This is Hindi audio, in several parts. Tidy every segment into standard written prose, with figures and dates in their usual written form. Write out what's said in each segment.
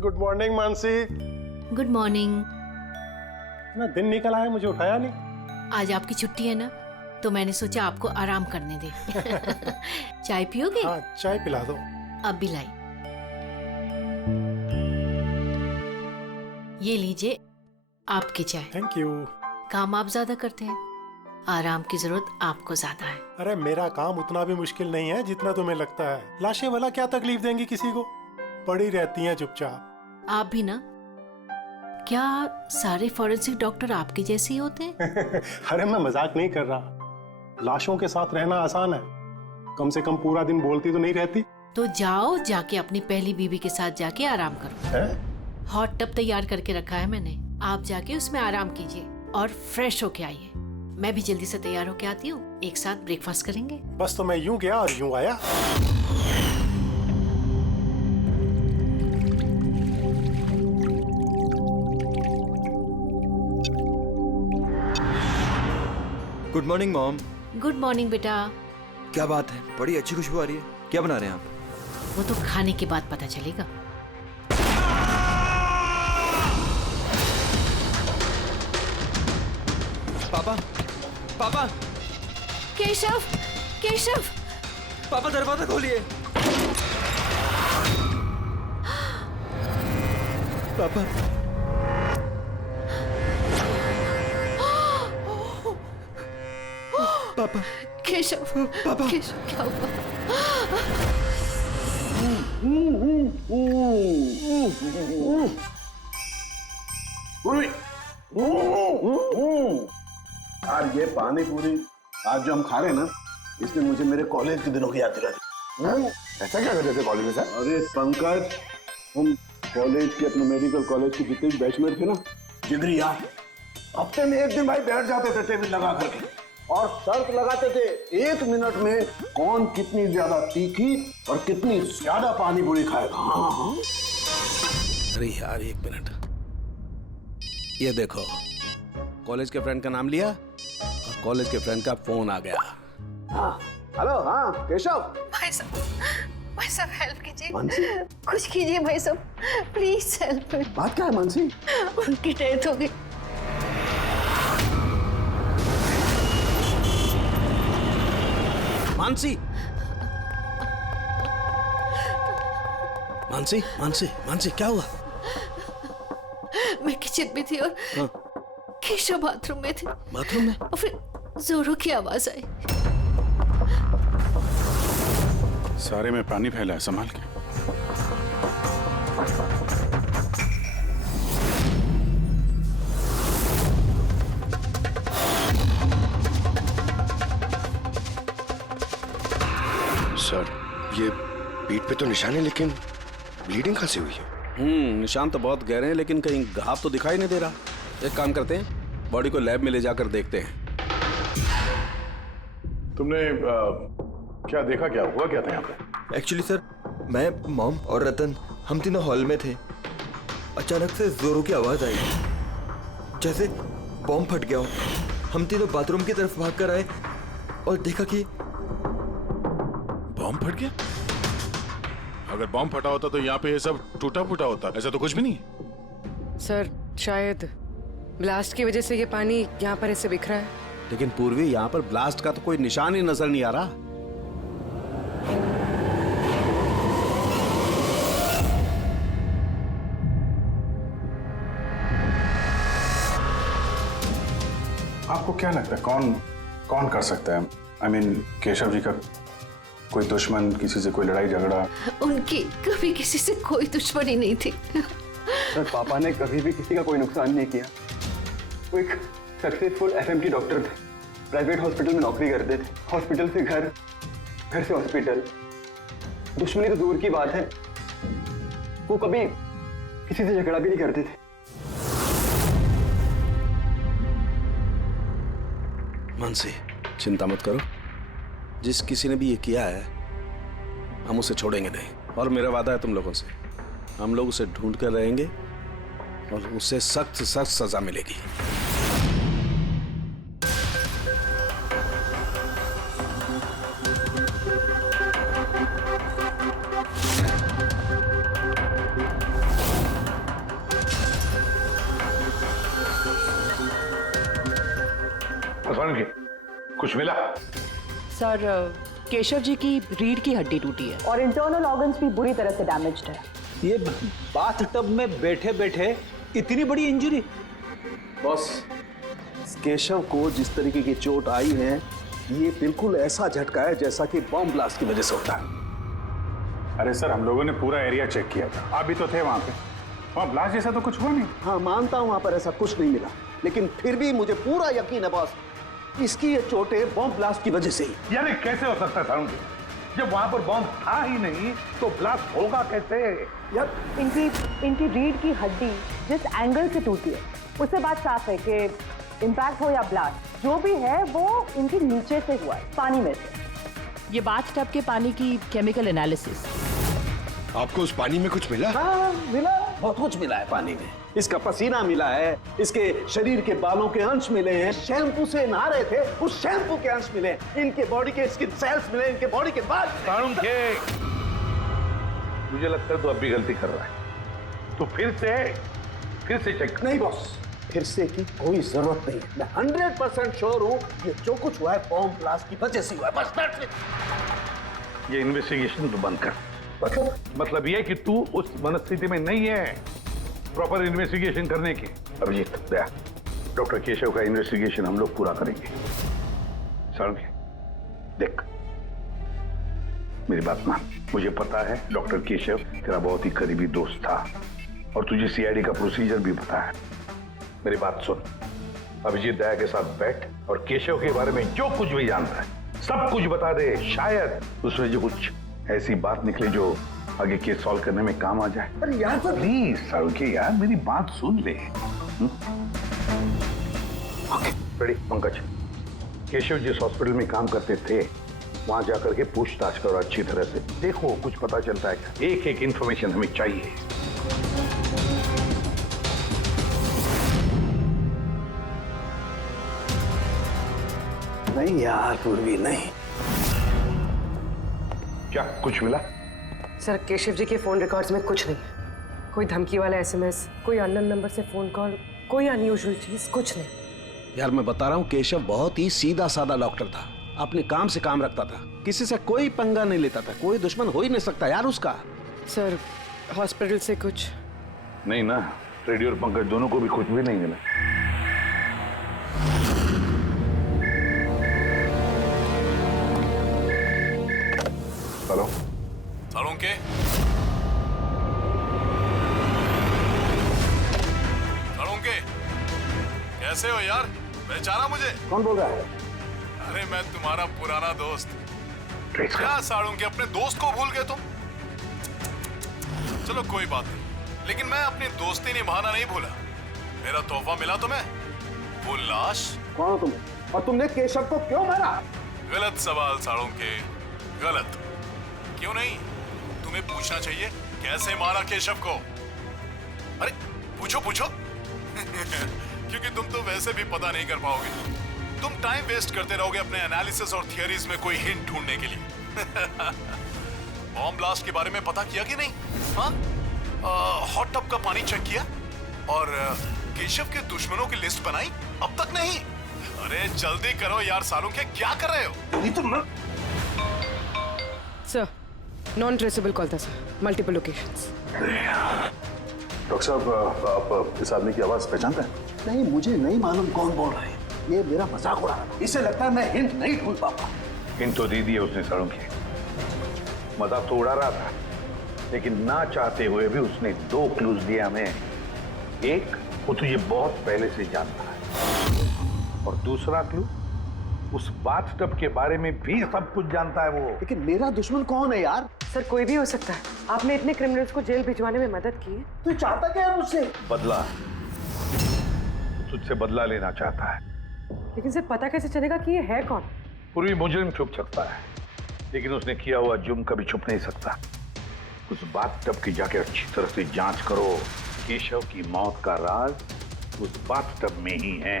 Good morning Mansi. Good morning. ना दिन निकल आया, मुझे उठाया नहीं। आज आपकी छुट्टी है ना, तो मैंने सोचा आपको आराम करने दे। चाय पियोगे? हाँ, चाय पिला दो। अब भी लाई। ये लीजिए आपकी चाय। Thank you. काम आप ज्यादा करते हैं, आराम की जरूरत आपको ज्यादा है। अरे मेरा काम उतना भी मुश्किल नहीं है जितना तुम्हें लगता है। लाशें भला क्या तकलीफ देंगी किसी को, पड़ी रहती हैं चुपचाप। आप भी ना? क्या सारे फॉरेंसिक डॉक्टर आपके जैसे ही होते हैं? अरे मैं मजाक नहीं कर रहा। लाशों के साथ रहना आसान है, कम से कम पूरा दिन बोलती तो नहीं रहती। तो जाओ, जाके अपनी पहली बीवी के साथ जाके आराम करो। है? हॉट टब तैयार करके रखा है मैंने, आप जाके उसमें आराम कीजिए और फ्रेश होके आइए। मैं भी जल्दी से तैयार होके आती हूँ, एक साथ ब्रेकफास्ट करेंगे। बस तो मैं यूं गया और यूं आया। Good morning mom. Good morning बेटा। क्या बात है, बड़ी अच्छी खुशबू आ रही है। क्या बना रहे हैं आप? वो तो खाने के बाद पता चलेगा। पापा, पापा, केशव, केशव। पापा दरवाजा खोलिए। पापा, पापा, केशव, पापा। केशव क्या हुआ? यार ये पानी पूरी आज जो हम खा रहे हैं ना, इसने मुझे मेरे कॉलेज के दिनों की याद दिला दी। ऐसा क्या करते थे कॉलेज में सर? अरे पंकज, हम कॉलेज के अपने मेडिकल कॉलेज के जितने भी बैचमेट थे ना, जिगरी यार, हफ्ते में एक दिन भाई बैठ जाते थे टेबल लगा करके और शर्त लगाते थे 1 मिनट में कौन कितनी ज्यादा तीखी और कितनी ज्यादा पानी पूरी खाएगा। हाँ हाँ। अरे यार 1 मिनट, ये देखो, कॉलेज के फ्रेंड का नाम लिया और कॉलेज के फ्रेंड का फोन आ गया। हाँ हेलो, हाँ केशव। भाई साहब हेल्प कीजिए। मानसी, कुछ कीजिए भाई साहब, प्लीज हेल्प। बात क्या है मानसी? उनकी डेथ हो गई। मानसी, मानसी, मानसी, मानसी, क्या हुआ? मैं किचन में थी और केशव बाथरूम में थे। बाथरूम में? और फिर जोरों की आवाज आई। सारे में पानी फैला है, संभाल के। सर, ये पीठ पे तो निशान है, लेकिन ब्लीडिंग कहाँ से हुई है? निशान तो बहुत गहरे हैं, लेकिन कहीं घाव तो दिखाई नहीं दे रहा। एक काम करते हैं, बॉडी को लैब में ले जाकर देखते हैं। तुमने क्या देखा, क्या हुआ, क्या था यहाँ पे? एक्चुअली सर, मैं, मॉम और रतन हम तीनों हॉल में थे। अचानक से जोरों की आवाज आई, जैसे बॉम्ब फट गया हो। हम तीनों बाथरूम की तरफ भागकर आए और देखा कि बॉम्ब फट गया? अगर बॉम्ब फटा होता तो यहाँ पे ये सब टूटा फूटा होता, ऐसा तो कुछ भी नहीं। सर, शायद ब्लास्ट की वजह से ये पानी यहाँ पर ऐसे बिखरा है। लेकिन पूर्वी, यहाँ पर ब्लास्ट का तो कोई निशान ही नजर नहीं आ रहा। आपको क्या लगता है कौन कर सकता है? I mean, केशव जी का कोई दुश्मन, किसी से कोई लड़ाई झगड़ा? उनकी कभी किसी से कोई दुश्मनी नहीं थी। सर, पापा ने कभी भी किसी का कोई नुकसान नहीं किया। वो एक सक्सेसफुल एफएमटी डॉक्टर थे, प्राइवेट हॉस्पिटल में नौकरी करते थे। हॉस्पिटल से घर, घर से हॉस्पिटल। दुश्मनी तो दूर की बात है, वो कभी किसी से झगड़ा भी नहीं करते थे। मानसी, चिंता मत करो, जिस किसी ने भी ये किया है हम उसे छोड़ेंगे नहीं। और मेरा वादा है तुम लोगों से, हम लोग उसे ढूंढ कर रहेंगे और उसे सख्त से सख्त सजा मिलेगी। के कुछ मिला? सर केशव जी की रीढ़ की हड्डी टूटी है और इंटरनल ऑर्गन्स भी बुरी तरह से डैमेज्ड है। ये बाथ टब में बैठे बैठे इतनी बड़ी इंजरी? बॉस, केशव को जिस तरीके की चोट आई है ये बिल्कुल ऐसा झटका है जैसा कि बॉम्ब ब्लास्ट की वजह से होता है। अरे सर, हम लोगों ने पूरा एरिया चेक किया था, आप भी तो थे वहां पे। वहां ब्लास्ट जैसा तो कुछ हुआ नहीं। हाँ मानता हूं वहां पर ऐसा कुछ नहीं मिला, लेकिन फिर भी मुझे पूरा यकीन है बॉस, इसकी ये चोटें बॉम्ब ब्लास्ट की वजह से ही। यार कैसे हो सकता था? जब वहां पर बॉम्ब था ही नहीं तो ब्लास्ट होगा कैसे? यार इनकी रीढ़ की हड्डी जिस एंगल से टूटी है उससे बात साफ है कि इम्पैक्ट हो या ब्लास्ट जो भी है वो इनके नीचे से हुआ है, पानी में से। ये बाथ टब के पानी की केमिकल एनालिसिस। आपको उस पानी में कुछ मिला? हाँ मिला, बहुत कुछ मिला है पानी में। इसका पसीना मिला है, इसके शरीर के बालों के अंश मिले हैं, शैम्पू से नहा रहे थे उस शैम्पू के अंश मिले, इनके बॉडी के स्किन सेल्स मिले, इनके बॉडी के बाद। मुझे लगता है तू अब भी गलती कर रहा है। तू फिर से चेक। नहीं बॉस, फिर से की कोई जरूरत नहीं है। मैं 100% श्योर हूँ ये जो कुछ हुआ है बॉम्ब ब्लास्ट की वजह से हुआ है, बस दैट्स इट। ये इन्वेस्टिगेशन तो बंद कर। मतलब ये कि तू उस मनस्थिति में नहीं है प्रॉपर इन्वेस्टिगेशन करने की। अभिजीत दया, डॉक्टर केशव का इन्वेस्टिगेशन हम लोग पूरा करेंगे। साळुंखे देख, मेरी बात मान। मुझे पता है डॉक्टर केशव तेरा बहुत ही करीबी दोस्त था और तुझे सीआईडी का प्रोसीजर भी पता है। मेरी बात सुन, अभिजीत दया के साथ बैठ और केशव के बारे में जो कुछ भी जानता है सब कुछ बता दे। शायद उसमें जो कुछ ऐसी बात निकले जो आगे केस सॉल्व करने में काम आ जाए। अरे यार प्लीज साळुंखे यार, मेरी बात सुन ले। Okay ready? पंकज, केशव जिस हॉस्पिटल में काम करते थे वहां जाकर के पूछताछ करो अच्छी तरह से, देखो कुछ पता चलता है क्या। एक एक इंफॉर्मेशन हमें चाहिए। नहीं यार पूर्वी, नहीं। क्या कुछ मिला? सर केशव जी के फोन रिकॉर्ड्स में कुछ नहीं, कोई धमकी वाला एसएमएस, कोई अननोन नंबर से फोन कॉल, कोई अनयूजुअल चीज, कुछ नहीं। यार मैं बता रहा हूँ, केशव बहुत ही सीधा साधा डॉक्टर था, अपने काम से काम रखता था, किसी से कोई पंगा नहीं लेता था, कोई दुश्मन हो ही नहीं सकता यार उसका। सर हॉस्पिटल से कुछ नहीं ना? रेडी और पंकज दोनों को भी कुछ भी नहीं मिला। हेलो साळुंखे, साळुंखे कैसे हो यार? पहचाना मुझे? कौन बोल रहा है? अरे मैं तुम्हारा पुराना दोस्त। क्या साळुंखे, अपने दोस्त को भूल गए तुम? चलो कोई बात नहीं, लेकिन मैं अपनी दोस्ती निभाना नहीं भूला। मेरा तोहफा मिला तुम्हें, वो लाश। कौन हो तुम और तुमने केशव को क्यों मारा? गलत सवाल साळुंखे, गलत। क्यों नहीं? तुम्हें पूछना चाहिए कैसे मारा केशव को। अरे पूछो पूछो। क्योंकि तुम तो वैसे भी पता नहीं कर पाओगे, तुम टाइम वेस्ट करते रहोगे अपने एनालिसिस और थियरीज में कोई हिंट ढूंढने के लिए। बॉम्ब ब्लास्ट के बारे में पता किया कि नहीं? हाँ, हॉट टब का पानी चेक किया और केशव के दुश्मनों की लिस्ट बनाई? अब तक नहीं? अरे जल्दी करो यार साळुंखे, क्या कर रहे हो? सर नॉन ट्रेसेबल कॉल था सर, मल्टीपल लोकेशंस। डॉक्टर साहब, आप इस आदमी की आवाज पहचानते हैं? नहीं, मुझे नहीं मालूम कौन बोल रहा है। ये मेरा मजाक उड़ा रहा है। इसे लगता है मैं हिंट नहीं ढूंढ पाऊंगा। हिंट तो दे दिया उसने साळुंखे, मजाक तो उड़ा रहा था, लेकिन ना चाहते हुए भी उसने 2 क्लूज दिया हमें। एक, वो तुझे बहुत पहले से जानता है, और दूसरा क्लू, उस बाथटब के बारे में भी सब कुछ जानता है वो। लेकिन मेरा दुश्मन कौन है यार? सर कोई भी हो सकता है। आपने इतने क्रिमिनल्स को जेल भिजवाने में मदद की है। तू चाहता क्या है मुझसे? बदला। तुझसे बदला लेना चाहता है। लेकिन सर पता कैसे चलेगा कि ये है कौन? पूर्वी मुजरिम छुप सकता है, लेकिन उसने किया हुआ जुर्म कभी छुप नहीं सकता। उस बाथटब की जाके अच्छी तरह से जांच करो। केशव की मौत का राज उस बाथटब में ही है।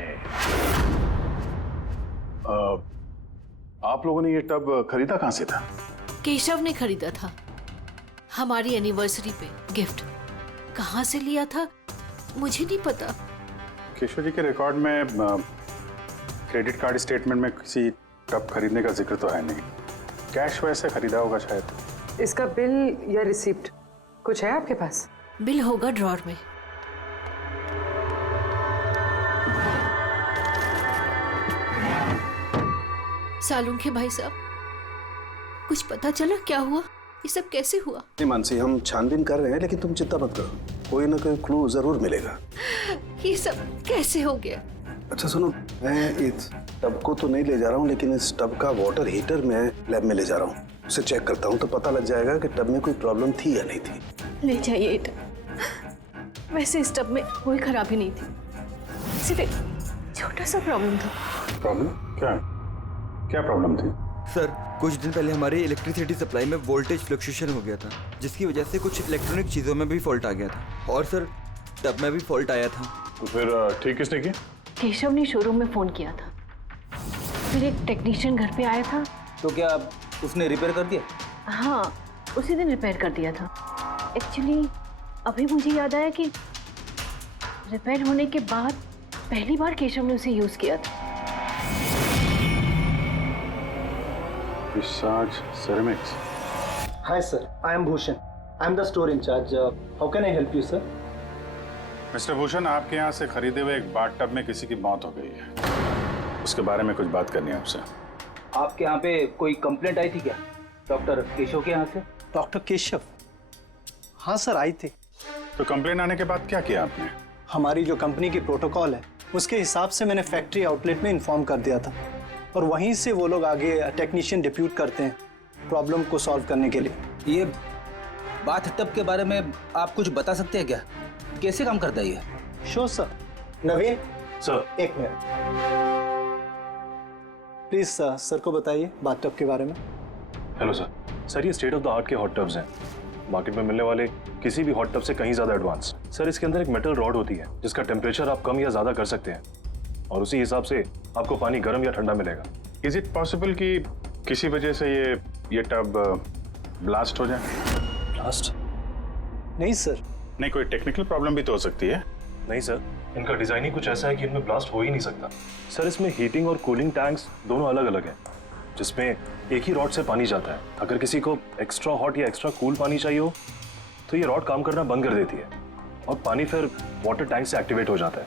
आप लोगों ने ये टब खरीदा कहां से था? केशव ने खरीदा था, हमारी एनिवर्सरी पे गिफ्ट। कहां से लिया था मुझे नहीं पता। केशव जी के रिकॉर्ड में क्रेडिट कार्ड स्टेटमेंट में किसी टब खरीदने का जिक्र तो है नहीं। कैश वैसे खरीदा होगा शायद। इसका बिल या रिसिप्ट कुछ है आपके पास? बिल होगा ड्रॉर में। सालुंखे भाई साहब, कुछ पता चला क्या हुआ? ये सब कैसे हुआ? नहीं मानसी, हम छानबीन कर रहे हैं, लेकिन तुम चिंता मत करो, कोई ना कोई क्लू जरूर मिलेगा। ये सब कैसे हो गया? अच्छा सुनो, मैं इस टब को तो नहीं ले जा रहा हूँ, लेकिन इस टब का वाटर हीटर मैं लैब में ले जा रहा हूँ। उसे चेक करता हूँ तो पता लग जाएगा कि टब में कोई प्रॉब्लम थी या नहीं थी। ले जाइए टब। वैसे इस टब में कोई खराबी नहीं थी, सिर्फ एक छोटा सा प्रॉब्लम था। प्रॉब्लम क्या? क्या प्रॉब्लम थी? सर, कुछ दिन पहले हमारी इलेक्ट्रिसिटी सप्लाई में वोल्टेज फ्लक्चुएशन हो गया था, जिसकी वजह से कुछ इलेक्ट्रॉनिक चीज़ों में भी फॉल्ट आ गया था। और सर, टब में भी फॉल्ट आया था। तो फिर ठीक किसने किया? केशव ने शोरूम में फोन किया था, फिर एक टेक्नीशियन घर पे आया था। तो क्या उसने रिपेयर कर दिया? हाँ, उसी दिन रिपेयर कर दिया था। एक्चुअली अभी मुझे याद आया कि रिपेयर होने के बाद पहली बार केशव ने उसे यूज किया था। Visage ceramics. Hi sir, I am Bhushan. I am the store in charge. How can I help you sir? Mister Bhushan, आपके यहाँ से खरीदे हुए एक बाथ टब में किसी की मौत हो गई है। उसके बारे में कुछ बात करनी है आपसे। आपके यहाँ पे कोई कंप्लेंट आई थी क्या डॉक्टर केशव के यहाँ से? डॉक्टर केशव? हाँ सर, आई थी। तो कंप्लेंट आने के बाद क्या किया आपने? हमारी जो कंपनी की प्रोटोकॉल है उसके हिसाब से मैंने फैक्ट्री आउटलेट में इन्फॉर्म कर दिया था, और वहीं से वो लोग आगे टेक्नीशियन डिप्यूट करते हैं प्रॉब्लम को सॉल्व करने के लिए। ये बाथ टब के बारे में आप कुछ बता सकते हैं क्या? कैसे काम करता है ये? Sure sir. नवीन सर, एक मिनट प्लीज सर को बताइए बाथ टब के बारे में। Hello sir. सर, ये स्टेट ऑफ द आर्ट के हॉट टब्स हैं, मार्केट में मिलने वाले किसी भी हॉट टब से कहीं ज़्यादा एडवांस। सर, इसके अंदर एक मेटल रॉड होती है जिसका टेम्परेचर आप कम या ज़्यादा कर सकते हैं, और उसी हिसाब से आपको पानी गर्म या ठंडा मिलेगा। इज इट पॉसिबल कि किसी वजह से ये टब ब्लास्ट हो जाए? ब्लास्ट? नहीं सर। नहीं, कोई टेक्निकल प्रॉब्लम भी तो हो सकती है। नहीं सर, इनका डिजाइन ही कुछ ऐसा है कि इनमें ब्लास्ट हो ही नहीं सकता। सर, इसमें हीटिंग और कूलिंग टैंक्स दोनों अलग अलग हैं, जिसमें एक ही रॉड से पानी जाता है। अगर किसी को एक्स्ट्रा हॉट या एक्स्ट्रा कूल पानी चाहिए हो तो ये रॉड काम करना बंद कर देती है और पानी फिर वाटर टैंक से एक्टिवेट हो जाता है।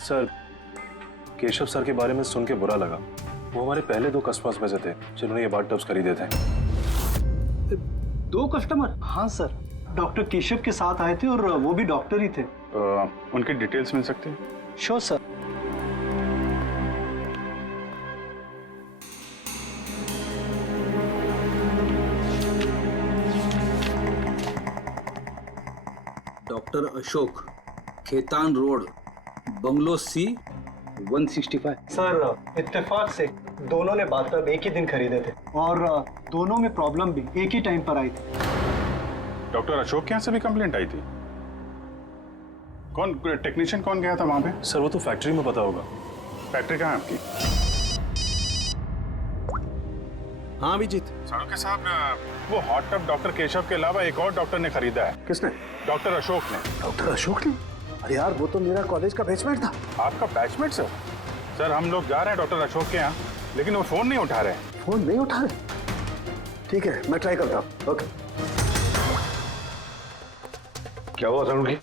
सर, केशव सर के बारे में सुन के बुरा लगा। वो हमारे पहले 2 कस्टमर्स में से थे जिन्होंने ये बाथ टब्स खरीदे थे। 2 कस्टमर? हाँ सर, डॉक्टर केशव के साथ आए थे और वो भी डॉक्टर ही थे। उनकी डिटेल्स मिल सकती है? Sure sir. Doctor Ashok, Khetan road, bungalow C 165। Sir, इत्तेफाक से दोनों ने बाथटब एक ही दिन खरीदे थे और दोनों में प्रॉब्लम भी एक ही टाइम पर आई थी। डॉक्टर अशोक के यहाँ से भी कंप्लेंट आई थी? कौन टेक्नीशियन कौन गया था वहां पे? सर, वो तो फैक्ट्री में पता होगा। फैक्ट्री कहाँ है आपकी? हाँ अभिजीत। सालुंखे साहब, वो हॉट टब डॉक्टर केशव के अलावा एक और डॉक्टर ने खरीदा है। किसने? डॉक्टर अशोक ने। डॉक्टर अशोक ने? अरे यार, वो तो मेरा कॉलेज का बैचमेट था। आपका बैचमेट सर? सर, हम लोग जा रहे हैं डॉक्टर अशोक के यहाँ, लेकिन वो फोन नहीं उठा रहे। फोन नहीं उठा रहे? ठीक है, मैं ट्राई करता हूँ। ओके। क्या हुआ सालुंखे?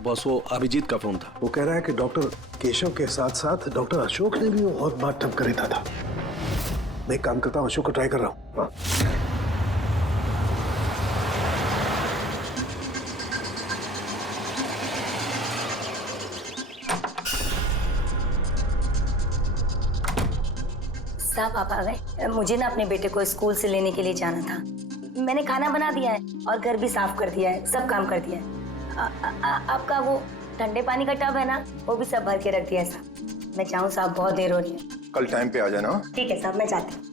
बस वो अभिजीत का फोन था। वो कह रहा है कि डॉक्टर केशव के साथ साथ डॉक्टर अशोक ने भी वो और बाथ टब खरीदा था। मैं एक काम करता हूँ, अशोक को ट्राई कर रहा हूँ। साहब, आप आ गए? मुझे ना अपने बेटे को स्कूल से लेने के लिए जाना था। मैंने खाना बना दिया है और घर भी साफ कर दिया है, सब काम कर दिया है। आपका वो ठंडे पानी का टब है ना, वो भी सब भर के रख दिया है साहब। मैं चाहूँ साहब, बहुत देर हो रही है। कल टाइम पे आ जाना। ठीक है साहब, मैं जाती हूँ।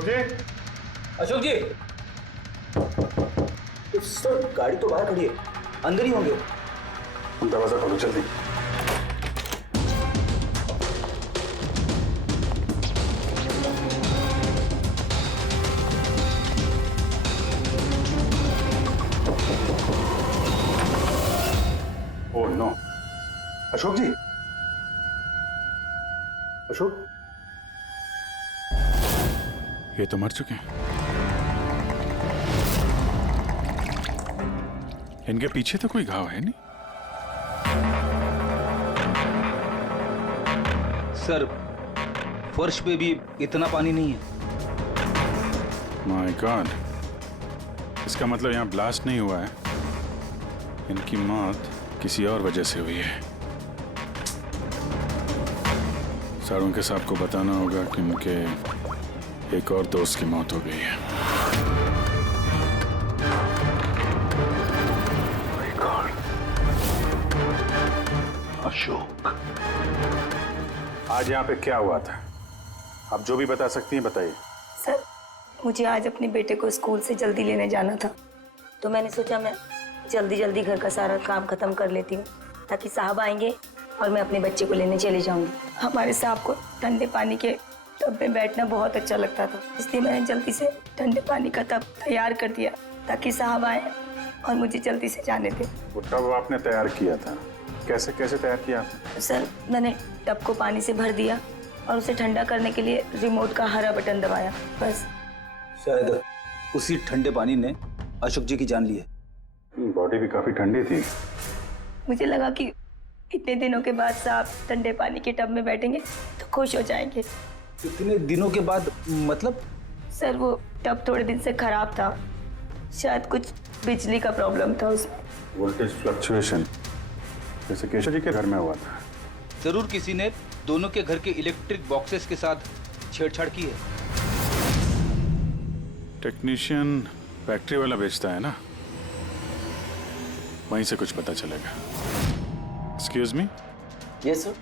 अशोक जी, अशोक जी, सर गाड़ी तो बाहर खड़ी है, अंदर ही होंगे। दरवाजा खोलो जल्दी। ओह नो, अशोक जी, अशोक, ये तो मर चुके हैं। इनके पीछे तो कोई घाव है नहीं। सर फर्श पे भी इतना पानी नहीं है। माय गॉड, इसका मतलब यहाँ ब्लास्ट नहीं हुआ है, इनकी मौत किसी और वजह से हुई है। सारों के साहब को बताना होगा कि उनके एक और दोस्त की मौत हो गई है। अशोक, आज यहाँ पे क्या हुआ था? आप जो भी बता सकती हैं बताइए। सर मुझे आज अपने बेटे को स्कूल से जल्दी लेने जाना था, तो मैंने सोचा मैं जल्दी जल्दी घर का सारा काम खत्म कर लेती हूँ ताकि साहब आएंगे और मैं अपने बच्चे को लेने चली जाऊंगी। हमारे साहब को ठंडे पानी के टब में बैठना बहुत अच्छा लगता था, इसलिए मैंने जल्दी से ठंडे पानी का टब तैयार कर दिया ताकि साहब आए और मुझे जल्दी से जाने दें। वो टब आपने तैयार किया था, कैसे कैसे तैयार किया? सर मैंने टब को पानी से भर दिया और उसे ठंडा करने के लिए रिमोट का हरा बटन दबाया, बस। शायद उसी ठंडे पानी ने अशोक जी की जान ली है। बॉडी भी काफी ठंडी थी। मुझे लगा कि इतने दिनों के बाद साहब ठंडे पानी के टब में बैठेंगे तो खुश हो जाएंगे। इतने दिनों के बाद मतलब? सर वो टब थोड़े दिन से खराब था, शायद कुछ बिजली का प्रॉब्लम था उसमें। वोल्टेज फ्लक्चुएशन, जैसे केशव जी के घर में हुआ था। जरूर किसी ने दोनों के घर के इलेक्ट्रिक बॉक्सेस के साथ छेड़छाड़ की है। टेक्नीशियन फैक्ट्री वाला बेचता है ना, वहीं से कुछ पता चलेगा। Excuse me. Yes sir.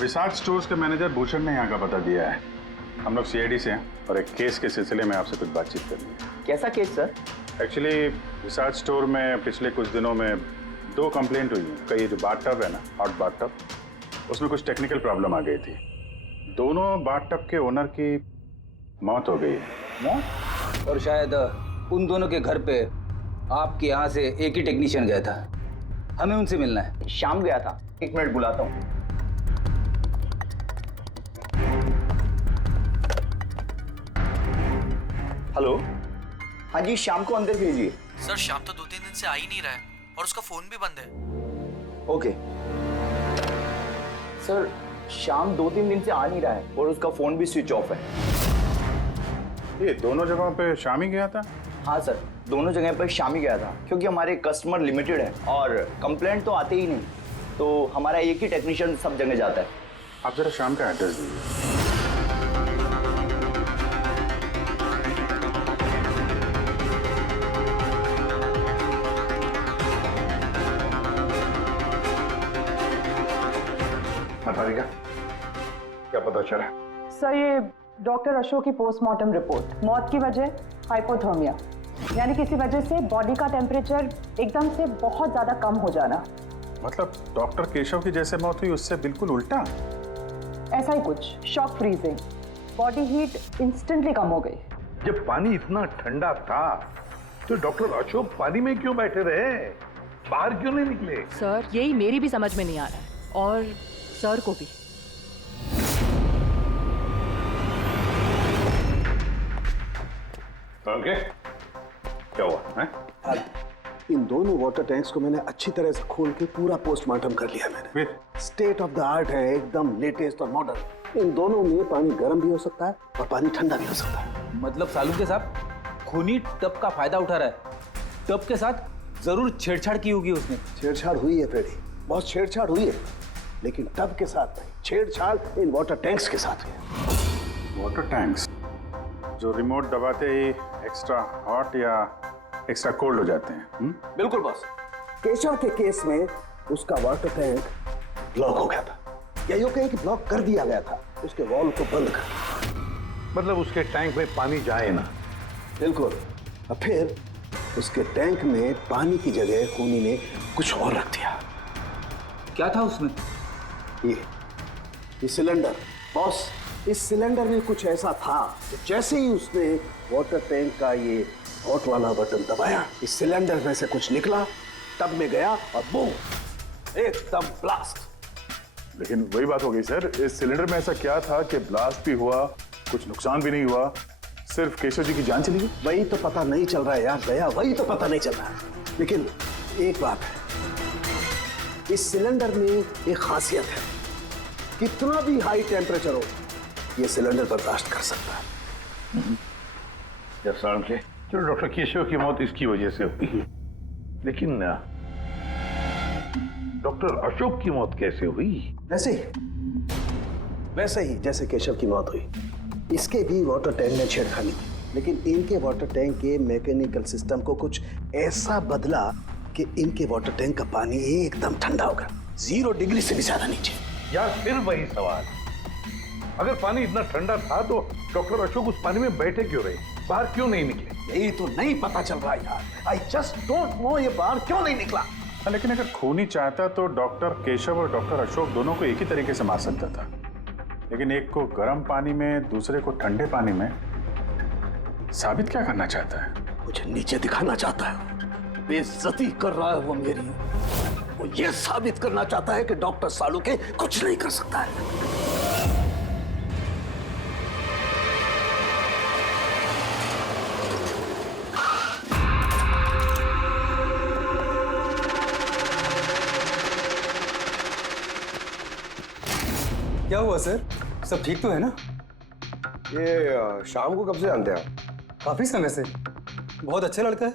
Vishal stores के मैनेजर भूषण ने यहाँ का पता दिया है। हम लोग सीआईडी से हैं और एक केस के सिलसिले में आपसे कुछ बातचीत करनी है। कैसा केस सर? एक्चुअली विशाल स्टोर में पिछले कुछ दिनों में 2 कंप्लेंट हुई हैं। कई जो बाथ टब है ना, हॉट बाथ टब, उसमें कुछ टेक्निकल प्रॉब्लम आ गई थी। दोनों बाथ टब के ओनर की मौत हो गई है। मौत? और शायद उन दोनों के घर पे आपके यहाँ से एक ही टेक्नीशियन गया था। हमें उनसे मिलना है। शाम गया था, 1 मिनट बुलाता हूँ। हेलो, हाँ जी, शाम को अंदर भेजिए। सर शाम तो 2-3 दिन से आ ही नहीं रहा है और उसका फोन भी बंद है। ओके सर, शाम 2-3 दिन से आ नहीं रहा है और उसका फोन भी स्विच ऑफ है। ये दोनों जगहों पे शाम ही गया था? हाँ सर, दोनों जगह पर शाम ही गया था, क्योंकि हमारे कस्टमर लिमिटेड है और कंप्लेंट तो आते ही नहीं, तो हमारा एक ही टेक्नीशियन सब जगह जाता है। आप जरा शाम का एड्रेस दीजिए। क्या पता चला? सर ये डॉक्टर अशोक की पोस्टमार्टम रिपोर्ट, मौत की वजह हाइपोथर्मिया, यानी किसी वजह से बॉडी का टेम्परेचर एकदम से बहुत ज्यादा कम हो जाना। मतलब डॉक्टर केशव की जैसे मौत हुई उससे बिल्कुल उल्टा? ऐसा ही कुछ, shock freezing, body heat instantly कम हो गई। जब पानी इतना ठंडा था तो डॉक्टर अशोक पानी में क्यों बैठे रहे, बाहर क्यों नहीं निकले? सर यही मेरी भी समझ में नहीं आ रहा है और सर को भी। ओके, क्या हुआ है? इन दोनों वाटर टैंक्स को मैंने अच्छी तरह से खोल के पूरा पोस्टमार्टम कर लिया मैंने। स्टेट ऑफ द आर्ट है, एकदम लेटेस्ट और मॉडर्न। इन दोनों में पानी गर्म भी हो सकता है और पानी ठंडा भी हो सकता है। मतलब सालू के साथ खूनी टब का फायदा उठा रहा है। टब के साथ जरूर छेड़छाड़ की होगी उसने। छेड़छाड़ हुई है फ्रेडी, बहुत छेड़छाड़ हुई है, लेकिन टब के साथ नहीं, छेड़छाड़ इन वाटर टैंक्स के साथ है। वाटर टैंक्स जो रिमोट दबाते ही एक्स्ट्रा हॉट या एक्स्ट्रा कोल्ड हो जाते हैं। बिल्कुल बॉस। केशव के केस में उसका वाटर टैंक ब्लॉक हो गया था, या यूं कहें कि ब्लॉक कर दिया गया था, उसके वॉल को बंद कर। मतलब उसके टैंक में पानी जाए ना। बिल्कुल। और फिर उसके टैंक में पानी की जगह खूनी ने कुछ और रख दिया। क्या था उसमें? ये सिलेंडर। बॉस, इस सिलेंडर में कुछ ऐसा था कि जैसे ही उसने वाटर टैंक का ये हॉट वाला बटन दबाया, इस सिलेंडर में से कुछ निकला, टब में गया और बूम, एकदम ब्लास्ट। लेकिन वही बात हो गई सर, इस सिलेंडर में ऐसा क्या था कि ब्लास्ट भी हुआ, कुछ नुकसान भी नहीं हुआ, सिर्फ केशव जी की जान चली गई? वही तो पता नहीं चल रहा है यार दया, वही तो पता नहीं चल रहा है। लेकिन एक बात है, इस सिलेंडर में एक खासियत है, कितना भी हाई टेम्परेचर हो ये सिलेंडर बर्दाश्त कर सकता है। चलो डॉक्टर केशव की मौत इसकी वजह से हुई, लेकिन डॉक्टर अशोक की मौत कैसे हुई? वैसे ही जैसे केशव की मौत हुई, इसके भी वाटर टैंक में छेड़खानी की, लेकिन इनके वाटर टैंक के मैकेनिकल सिस्टम को कुछ ऐसा बदला कि इनके वाटर टैंक का पानी एकदम ठंडा हो गया, 0 डिग्री से भी ज्यादा नीचे। यार फिर वही सवाल, अगर पानी इतना ठंडा था तो डॉक्टर अशोक उस पानी में बैठे क्यों रहे, बाहर क्यों नहीं निकले? यही तो नहीं पता चल रहा यार। आई जस्ट डोंट नो ये बाहर क्यों नहीं निकला। लेकिन अगर खूनी चाहता तो डॉक्टर केशव और डॉक्टर अशोक दोनों को एक ही तरीके से मार सकता था, लेकिन एक को गर्म पानी में, दूसरे को ठंडे पानी में। साबित क्या करना चाहता है? मुझे नीचे दिखाना चाहता है, बेइज्जती कर रहा है वो मेरी। वो ये साबित करना चाहता है कि डॉक्टर सालू के कुछ नहीं कर सकता है। क्या हुआ सर? सब ठीक तो है ना? ये शाम को कब से जानते हैं आप? काफी समय से। बहुत अच्छा लड़का है,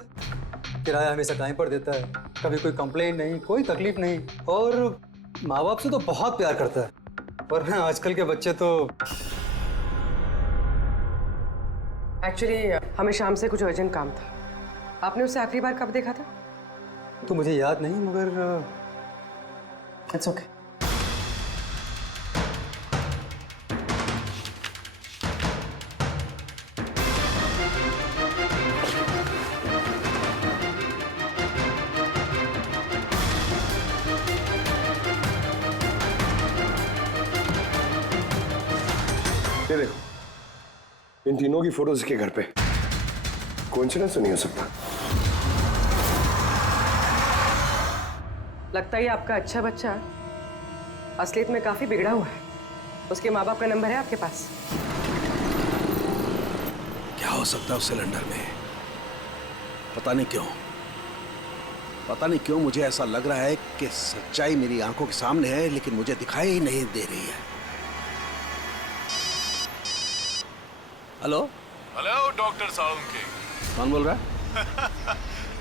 किराया हमेशा टाइम पर देता है, कभी कोई कंप्लेंट नहीं, कोई तकलीफ नहीं, और माँ बाप से तो बहुत प्यार करता है। पर हाँ, आजकल के बच्चे तो। एक्चुअली हमें शाम से कुछ अर्जेंट काम था। आपने उसे आखिरी बार कब देखा था? तो मुझे याद नहीं, मगर इट्स ओके। ये देखो, इन तीनों की फोटोज इसके घर पे। कोइंसिडेंस तो नहीं हो सकता। लगता है आपका अच्छा बच्चा असलियत में काफी बिगड़ा हुआ है। उसके माँ बाप का नंबर है आपके पास? क्या हो सकता है उस सिलेंडर में? पता नहीं क्यों मुझे ऐसा लग रहा है कि सच्चाई मेरी आंखों के सामने है, लेकिन मुझे दिखाई नहीं दे रही है। Hello doctor Salunkhe. कौन बोल रहा है?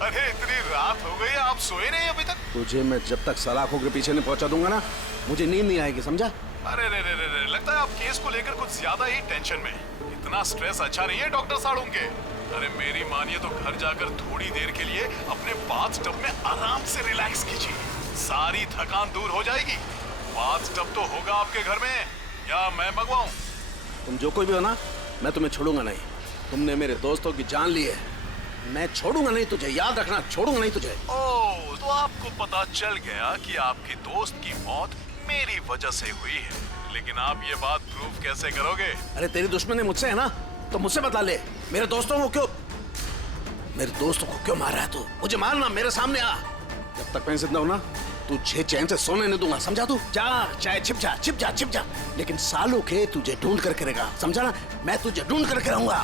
अरे इतनी रात हो गई, आप सोए नहीं अभी तक? तुझे मैं जब तक सलाखों के पीछे नहीं पहुंचा दूंगा ना, मुझे नींद नहीं आएगी, समझा? अरे रे, लगता है आप केस को लेकर कुछ ज्यादा ही टेंशन में। इतना स्ट्रेस अच्छा नहीं है डॉक्टर साळुंखे। अरे मेरी मानिए तो घर जाकर थोड़ी देर के लिए अपने बाथटब में आराम से रिलैक्स कीजिए, सारी थकान दूर हो जाएगी। बाथटब तो होगा आपके घर में, या मैं मंगवाऊं? तुम जो कोई भी हो ना, मैं तुम्हें छोड़ूंगा नहीं। तुमने मेरे दोस्तों की जान ली है, मैं छोड़ूंगा नहीं तुझे, याद रखना, छोड़ूंगा नहीं तुझे। ओह, तो आपको पता चल गया कि आपकी दोस्त की मौत मेरी वजह से हुई है, लेकिन आप ये बात प्रूव कैसे करोगे? अरे तेरी दुश्मनी मुझसे है ना, तो मुझसे बता ले। मेरे दोस्तों को क्यों मार रहा है तू? मुझे मारना, मेरे सामने आ। जब तक मैं जिंदा हूं ना, तुझे चैन से सोने नहीं दूंगा, समझा? तू जा, चाहे छिप जा, लेकिन सालों के तुझे ढूंढ करके रहेगा, समझा ना? मैं तुझे ढूंढ करके रहूंगा।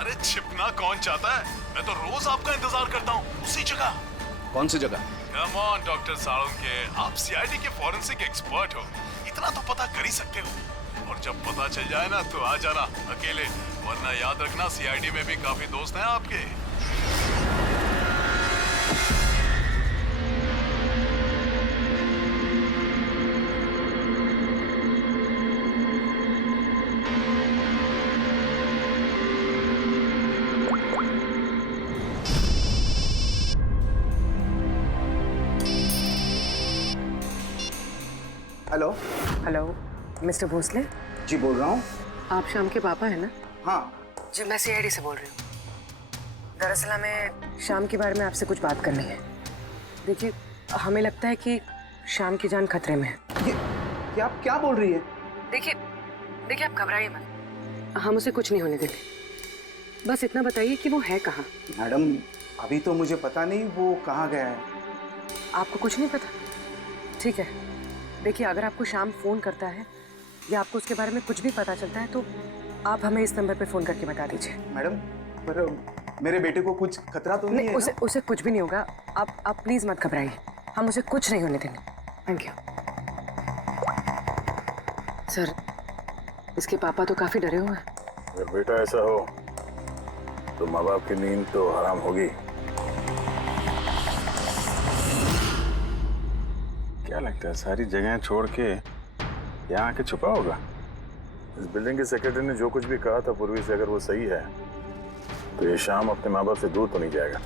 अरे छिपना कौन चाहता है? मैं तो रोज आपका इंतजार करता हूँ, उसी जगह। कौन सी जगह? कम ऑन डॉक्टर साळुंखे, आप सीआईडी के फॉरेंसिक एक्सपर्ट हो, इतना तो पता कर ही सकते हो। और जब पता चल जाए ना तो आ जाना अकेले, वरना याद रखना सीआईडी में भी काफी दोस्त हैं आपके। Hello mister Bhosle? जी बोल रहा हूँ। आप शाम के पापा है ना? हाँ जी, मैं सीआईडी से बोल रही हूँ। दरअसल हमें शाम के बारे में आपसे कुछ बात करनी है। देखिए, हमें लगता है कि शाम की जान खतरे में है। ये आप क्या बोल रही है? देखिए आप घबराइए मत, हम उसे कुछ नहीं होने देंगे। बस इतना बताइए कि वो है कहाँ। मैडम, अभी तो मुझे पता नहीं वो कहाँ गया है। आपको कुछ नहीं पता? ठीक है, देखिए अगर आपको शाम फोन करता है या आपको उसके बारे में कुछ भी पता चलता है तो आप हमें इस नंबर पे फोन करके बता दीजिए। मैडम, पर मेरे बेटे को कुछ खतरा तो नहीं है? उसे कुछ भी नहीं होगा। आप प्लीज मत घबराइए, हम उसे कुछ नहीं होने देंगे। Thank you sir. इसके पापा तो काफी डरे हुए हैं। अगर बेटा ऐसा हो तो माँ बाप की नींद तो हराम होगी। क्या लगता है सारी जगह छोड़ के यहाँ आके छुपा होगा? इस बिल्डिंग के सेक्रेटरी ने जो कुछ भी कहा था पूर्वी से, अगर वो सही है तो ये शाम अपने माँ बाप से दूर तो नहीं जाएगा।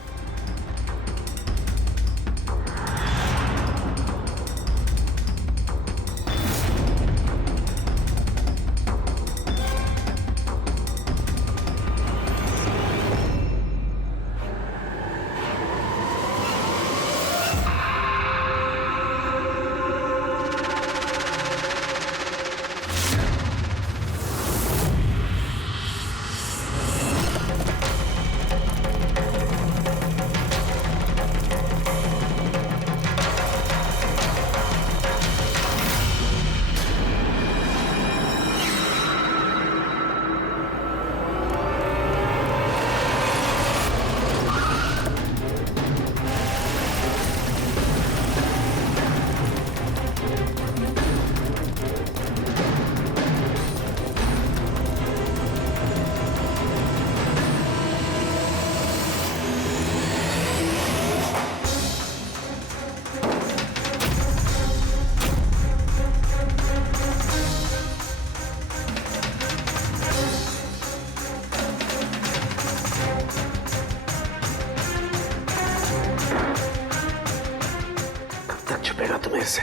छुपेगा तुम्हें से?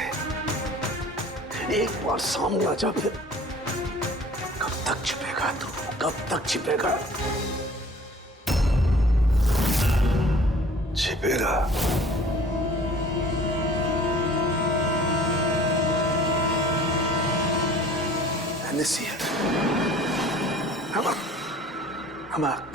एक बार सामने आ जा, फिर कब तक छिपेगा तू? कब तक छिपेगा? छिपेगा। Anicia. Hamak.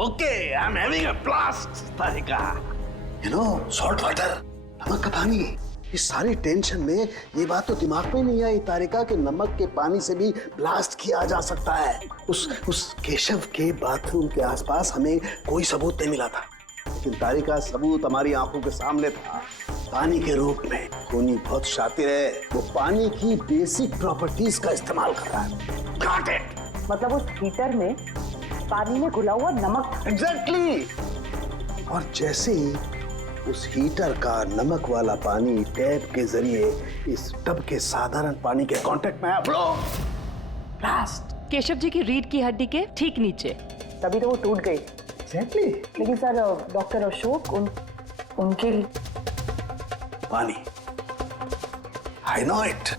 Okay, I'm having a blast, Tarika. You know, salt water, नमक का पानी। इस सारी टेंशन में ये बात तो दिमाग में नहीं आई तारिका कि नमक के पानी से भी ब्लास्ट किया जा सकता है। उस केशव के बाथरूम के आसपास हमें कोई सबूत नहीं मिला था, लेकिन तारिका सबूत हमारी आंखों के सामने था, पानी के रूप में। खूनी बहुत शातिर है, वो पानी की बेसिक प्रॉपर्टीज का इस्तेमाल कर रहा है। Got it? मतलब उस हीटर में पानी में घुला हुआ नमक। एग्जैक्टली। और जैसे ही उस हीटर का नमक वाला पानी टैप के जरिए इस टब के साधारण पानी के कांटेक्ट में आया, ब्लास्ट। केशव जी की रीढ़ की हड्डी के ठीक नीचे। तभी तो वो टूट गई। एग्जैक्टली। लेकिन सर, डॉक्टर अशोक उनके पानी, आई नो इट।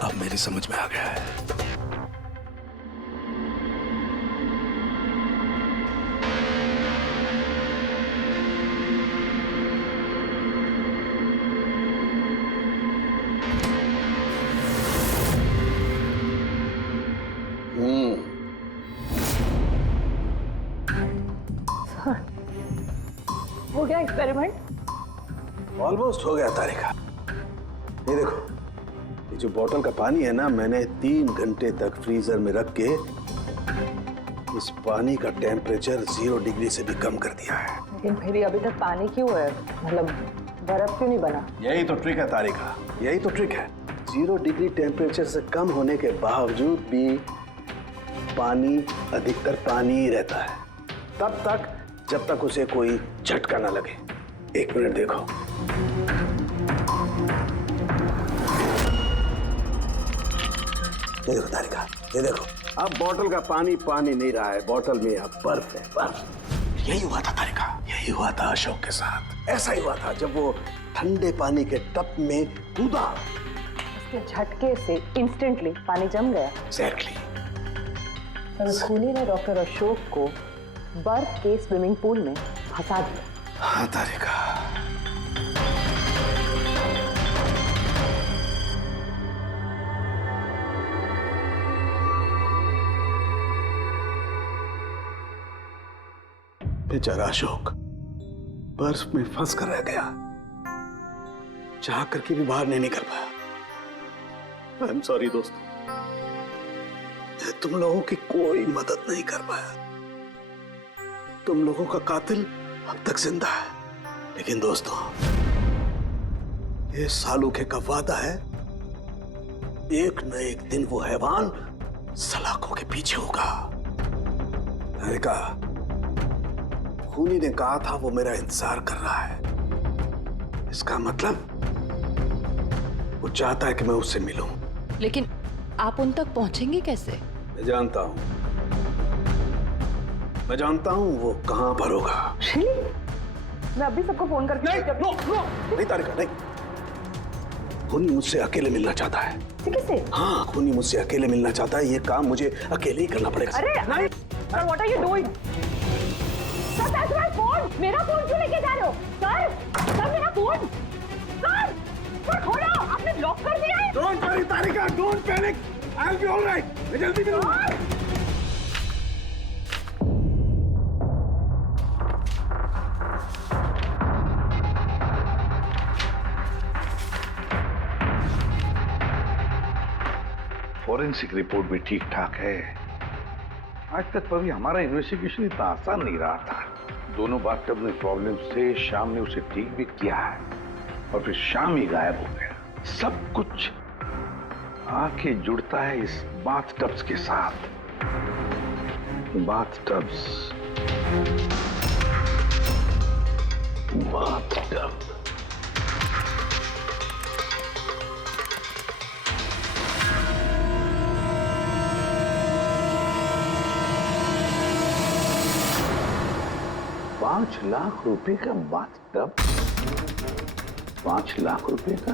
अब मेरी समझ में आ गया है। हो गया एक्सपेरिमेंट? ऑलमोस्ट हो गया तारिका। ये देखो, ये जो बोतल का पानी है ना, मैंने 3 घंटे तक फ्रीजर में रख के इस पानी का टेम्परेचर 0 डिग्री से भी कम कर दिया है। लेकिन फिर ये अभी तक पानी क्यों है? मतलब बर्फ क्यों नहीं बना? यही तो ट्रिक है तारिका, यही तो ट्रिक है। 0 डिग्री टेम्परेचर से कम होने के बावजूद भी पानी अधिकतर पानी ही रहता है, तब तक जब तक उसे कोई झटका ना लगे। 1 मिनट देखो। ये देखो तारिका, ये देखो, अब बोतल का पानी पानी नहीं रहा है, बोतल में अब बर्फ है, बर्फ। यही हुआ था तारिका, यही हुआ था अशोक के साथ। ऐसा ही हुआ था जब वो ठंडे पानी के टब में कूदा। उसके झटके से इंस्टेंटली पानी जम गया। एग्जैक्टली। खूनी ने डॉक्टर अशोक को बर्फ के स्विमिंग पूल में फंसा दिया। हाँ तारिका, बेचारा अशोक बर्फ में फंस कर रह गया, चाह करके भी बाहर नहीं निकल पाया। आई एम सॉरी दोस्तों, मैं तुम लोगों की कोई मदद नहीं कर पाया। तुम लोगों का कातिल अब तक जिंदा है, लेकिन दोस्तों ये सालूखे का वादा है, एक न एक दिन वो हैवान सलाखों के पीछे होगा। मैंने कहा, खूनी ने कहा था वो मेरा इंतजार कर रहा है, इसका मतलब वो चाहता है कि मैं उससे मिलूं। लेकिन आप उन तक पहुंचेंगे कैसे? मैं जानता हूं, मैं जानता हूं वो कहां पर होगा। मैं अभी सबको फोन करके नहीं तारिका, नहीं। खूनी मुझसे अकेले मिलना चाहता है। किससे? हाँ, खूनी मुझसे अकेले मिलना चाहता है, ये काम मुझे अकेले ही करना पड़ेगा। अरे नहीं, what are you doing? Sir, that's my phone. मेरा फोन क्यों लेके जा रहे हो? सर मेरा फोन। सर खोलो, आपने लॉक कर दिया है। Don't worry Tarika, don't panic, I will be alright. मैं जल्दी मिलूंगा। फॉरेंसिक रिपोर्ट भी ठीक ठाक है। आज तक कभी हमारा इन्वेस्टिगेशन इतना आसान नहीं रहा था। दोनों बाथटब में प्रॉब्लम से शाम ने उसे ठीक भी किया है और फिर शाम ही गायब हो गया। सब कुछ आके जुड़ता है इस बाथटब्स के साथ। बाथटब्स, बाथटब। ₹5 लाख का बाथटब, 5 लाख रुपए का।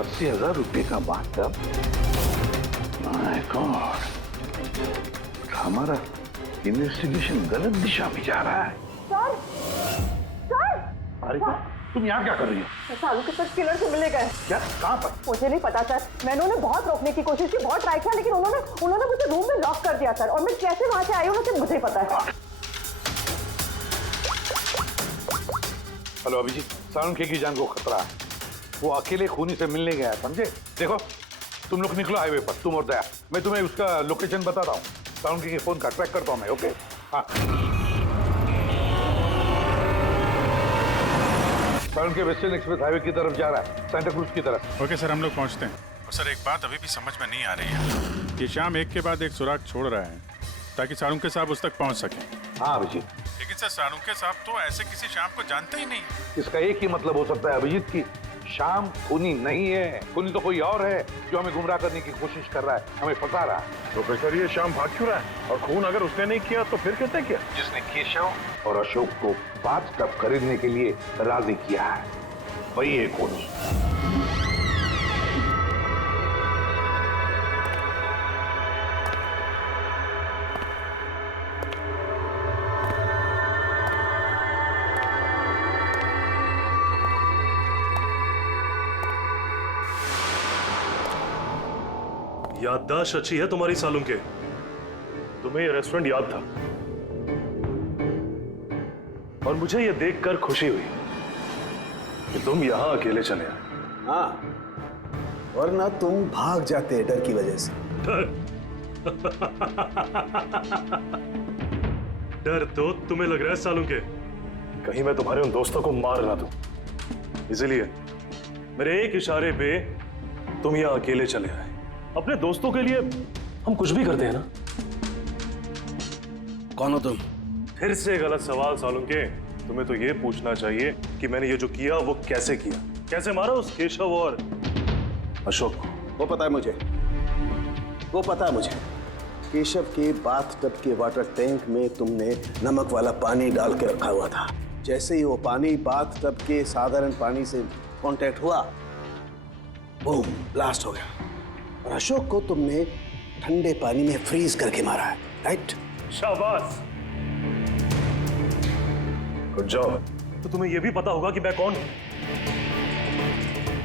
₹80,000 का बाथटब। माय गॉड, हमारा इन्वेस्टिगेशन गलत दिशा में जा रहा है। सर अरे तुम यहाँ क्या कर रही हो? सालू के साथ किलर से मिले गए। क्या? कहाँ पर? मुझे नहीं पता सर, मैंने उन्हें बहुत रोकने की कोशिश की, बहुत ट्राई किया, लेकिन उन्होंने मुझे रूम में लॉक कर दिया सर। और मैं कैसे वहां से आई हूँ मुझे मुझे पता है। हेलो अभिजीत, सालुंखे की जान को खतरा है। वो अकेले खूनी से मिलने गया है, समझे? देखो तुम लोग निकलो हाईवे पर, तुम और दया। मैं तुम्हें उसका लोकेशन बताता हूँ। सालुंखे के फोन का ट्रैक करता हूँ मैं। ओके? हाँ, सालुंखे वेस्टर्न एक्सप्रेस हाईवे की तरफ जा रहा है, सेंटा क्रूज की तरफ। ओके सर, हम लोग पहुंचते हैं। और सर एक बात अभी भी समझ में नहीं आ रही है कि शाम एक के बाद एक सुराग छोड़ रहा है ताकि सालुंखे साहब उस तक पहुंच सके। हाँ अभिजीत, लेकिन सर सालुंखे साहब तो ऐसे किसी शाम को जानते ही नहीं। इसका एक ही मतलब हो सकता है अभिजीत की शाम खूनी नहीं है। खूनी तो कोई और है जो हमें गुमराह करने की कोशिश कर रहा है, हमें फंसा रहा है। प्रोफेसर ये शाम भाग क्यों रहा है? और खून अगर उसने नहीं किया तो फिर किसने किया? जिसने केशव और अशोक को बाथटब खरीदने के लिए राजी किया है, वही है खूनी। याददाश्त अच्छी है तुम्हारी सालुंखे। तुम्हें ये रेस्टोरेंट याद था और मुझे ये देखकर खुशी हुई तुम यहाँ अकेले चले आए? हाँ, वरना तुम भाग जाते डर की वजह से। डर तो तुम्हें लग रहा है सालों के, कहीं मैं तुम्हारे उन दोस्तों को मार ना दूं, इसलिए मेरे एक इशारे पे तुम यहाँ अकेले चले आए। अपने दोस्तों के लिए हम कुछ भी करते हैं ना। कौन हो तुम? फिर से गलत सवाल सालुंके। तुम्हें तो ये पूछना चाहिए कि मैंने ये जो किया वो कैसे किया, कैसे मारा उस केशव और अशोक को। वो पता है मुझे, वो पता है मुझे। केशव के बाथ टब के वाटर टैंक में तुमने नमक वाला पानी डाल के रखा हुआ था। जैसे ही वो पानी बाथ टब के साधारण पानी से कांटेक्ट हुआ, बूम, ब्लास्ट हो गया। और अशोक को तुमने ठंडे पानी में फ्रीज करके मारा है, राइट? शाबाश, गुड जॉब। तो तुम्हें यह भी पता होगा कि मैं कौन हूं?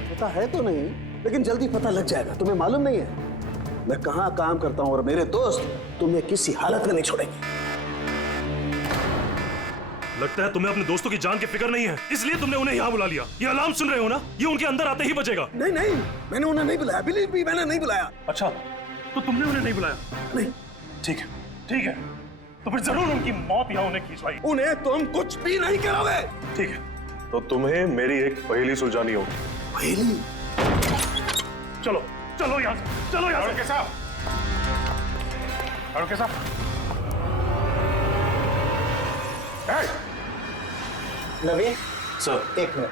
पता है तो नहीं, लेकिन जल्दी पता लग जाएगा। तुम्हें मालूम नहीं है मैं कहां काम करता हूं, और मेरे दोस्त तुम्हें किसी हालत में नहीं छोड़ेंगे। लगता है तुम्हें अपने दोस्तों की जान की फिक्र नहीं है, इसलिए तुमने उन्हें यहाँ बुला लिया। ये अलार्म सुन रहे हो ना, ये उनके अंदर आते ही बजेगा। नहीं नहीं, मैंने उन्हें नहीं बुलाया, बिलीव मी, मैंने नहीं बुलाया। अच्छा, तो तुमने उन्हें नहीं बुलाया? नहीं। ठीक है, ठीक है, तो फिर जरूर उनकी मौत यहाँ उन्हें खींचवाई। उन्हें तुम कुछ भी नहीं कराओगे। ठीक है, तो तुम्हें मेरी एक पहेली सुलझानी होगी। पहेली? चलो चलो यहाँ से, चलो यहाँ से। साहब, अरुण साहब, नवीन सर, एक मिनट।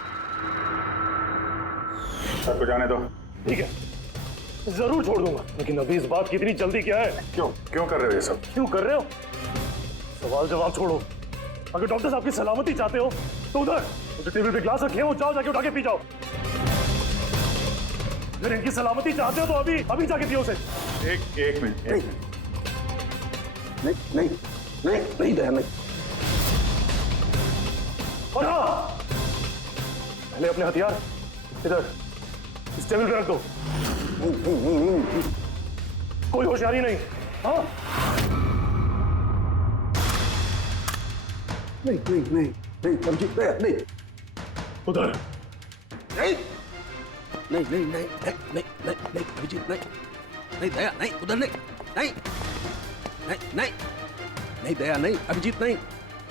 सबको जाने दो। ठीक है, जरूर छोड़ दूंगा, लेकिन अभी इस बात की इतनी जल्दी क्या है? क्यों क्यों कर रहे हो ये सब? क्यों कर रहे हो? सवाल जवाब छोड़ो। अगर डॉक्टर साहब की सलामती चाहते हो तो उधर जो टेबल पे ग्लास रखे हैं वो जाओ, जाके उठा के पी जाओ। अगर इनकी सलामती चाहते हो तो अभी अभी जाके पियो उसे। एक मिनट। नहीं नहीं नहीं नहीं दया, नहीं। और हाँ, पहले अपने हथियार इधर इस टेबल पे रख दो। कोई होशियारी नहीं। हाँ, नहीं नहीं नहीं नहीं, समझी? नहीं उधर नहीं नहीं नहीं नहीं नहीं नहीं नहीं अभिजीत, नहीं नहीं दया, नहीं उधर, नहीं नहीं नहीं नहीं नहीं दया, नहीं अभिजीत, नहीं,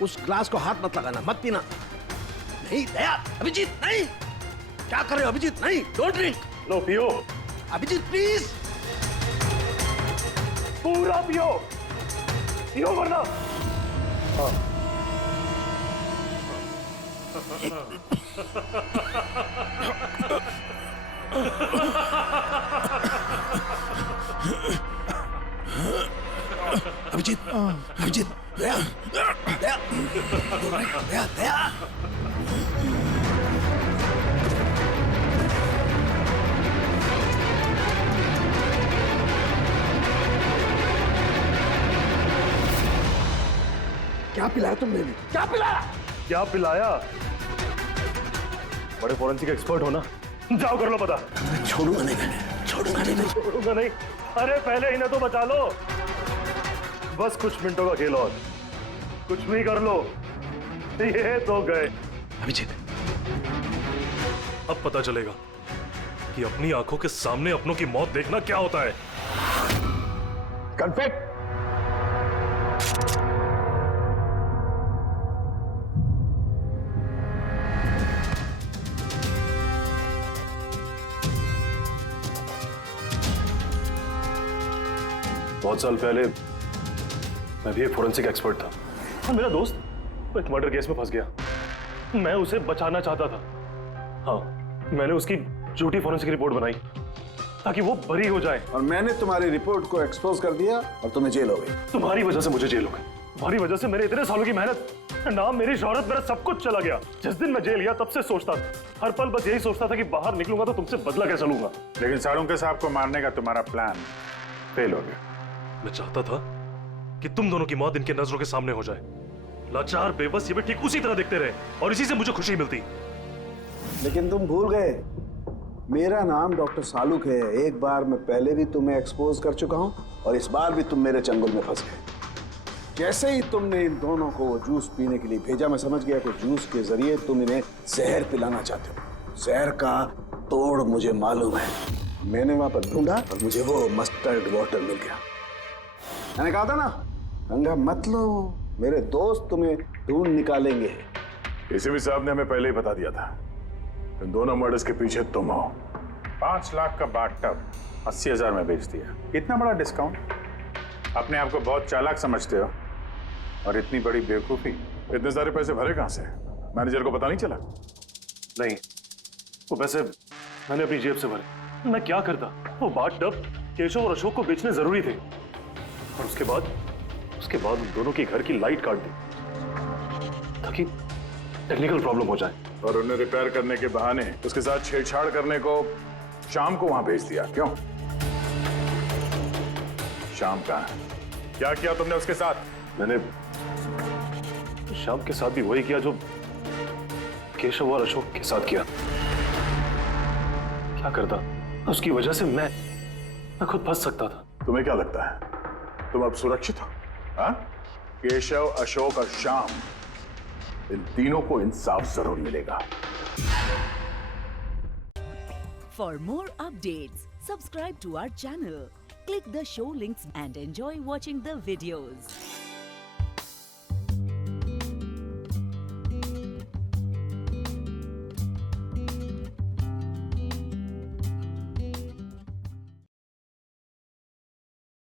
उस ग्लास को हाथ मत लगाना, मत पीना। नहीं दया, अभिजीत, नहीं, क्या कर रहे हो अभिजीत? नहीं, डोंट ड्रिंक। लो पियो अभिजीत, प्लीज। पूरा पियो, पियो वरना। हाँ। अभिजीत, अभिजीत, दया, दया, दया, दया। क्या पिलाया तुमने? क्या पिलाया? क्या पिलाया? बड़े फॉरेंसिक एक्सपर्ट हो ना, जाओ कर लो पता। छोड़ूंगा नहीं, मैंने छोड़ूंगा नहीं, छोड़ूंगा नहीं। अरे पहले इन्हें तो बचा लो, बस कुछ मिनटों का खेल और, कुछ भी कर लो। ये तो गए। अभिजीत, अब पता चलेगा कि अपनी आंखों के सामने अपनों की मौत देखना क्या होता है। कन्फेक्ट। बहुत साल पहले मैं भी एक फोरेंसिक एक्सपर्ट था, और मेरा दोस्त एक मर्डर केस में फंस गया। मैं उसे बचाना चाहता था। हाँ, मैंने उसकी झूठी फोरेंसिक रिपोर्ट बनाई ताकि वो बरी हो जाए। और मैंने तुम्हारी रिपोर्ट को एक्सपोज कर दिया और तुम्हें जेल हो गई। तुम्हारी वजह से मुझे जेल हो गई। तुम्हारी वजह से मेरे इतने सालों की मेहनत, नाम, मेरी शोहरत, मेरा सब कुछ चला गया। जिस दिन मैं जेल गया तब से सोचता था, हर पल बस यही सोचता था कि बाहर निकलूंगा तो तुमसे बदला कैसे लूंगा। लेकिन सालुंके साहब को मारने का तुम्हारा प्लान फेल हो गया। मैं चाहता था कि तुम दोनों की मौत इनके नजरों के सामने हो जाए। लाचार बेबस ये भी ठीक उसी तरह देखते रहे और इसी से मुझे खुशी मिलती। लेकिन तुम भूल गए, मेरा नाम डॉक्टर सालुक है। एक बार मैं पहले भी तुम्हें एक्सपोज कर चुका हूं और इस बार भी तुम मेरे चंगुल में फंस गए। जैसे ही तुमने इन दोनों को वो जूस पीने के लिए भेजा, मैं समझ गया कि जूस के जरिए तुम इन्हें जहर पिलाना चाहते हो। शहर का तोड़ मुझे मालूम है। मैंने वहां पर ढूंढा और मुझे वो मस्टर्ड वाटर मिल गया। मैंने कहा था ना, पंगा मत लो, मेरे दोस्त तुम्हें ढूंढ निकालेंगे। एसीपी साहब ने हमें पहले ही बता दिया था, इन दोनों मर्डर्स के पीछे तुम हो। 5 लाख का बाथटब 80,000 में बेच दिया। इतना बड़ा डिस्काउंट? अपने आप को बहुत चालाक समझते हो, और इतनी बड़ी बेवकूफी। इतने सारे पैसे भरे कहां से? मैनेजर को पता नहीं चला? नहीं, वो पैसे मैंने अपनी जेब से भरे। मैं क्या करता? वो बाथटब केशव और अशोक को बेचने जरूरी थे, और उसके बाद उन दोनों के घर की लाइट काट दी ताकि टेक्निकल प्रॉब्लम हो जाए, और उन्हें रिपेयर करने के बहाने उसके साथ छेड़छाड़ करने को शाम को वहां भेज दिया। क्यों? शाम का क्या किया तुमने उसके साथ? मैंने शाम के साथ भी वही किया जो केशव और अशोक के साथ किया। क्या करता? उसकी वजह से मैं खुद फंस सकता था। तुम्हें क्या लगता है तुम अब सुरक्षित हो? हाँ? केशव, अशोक और श्याम, इन तीनों को इंसाफ जरूर मिलेगा। For more updates, subscribe to our channel, click the show links and enjoy watching the videos.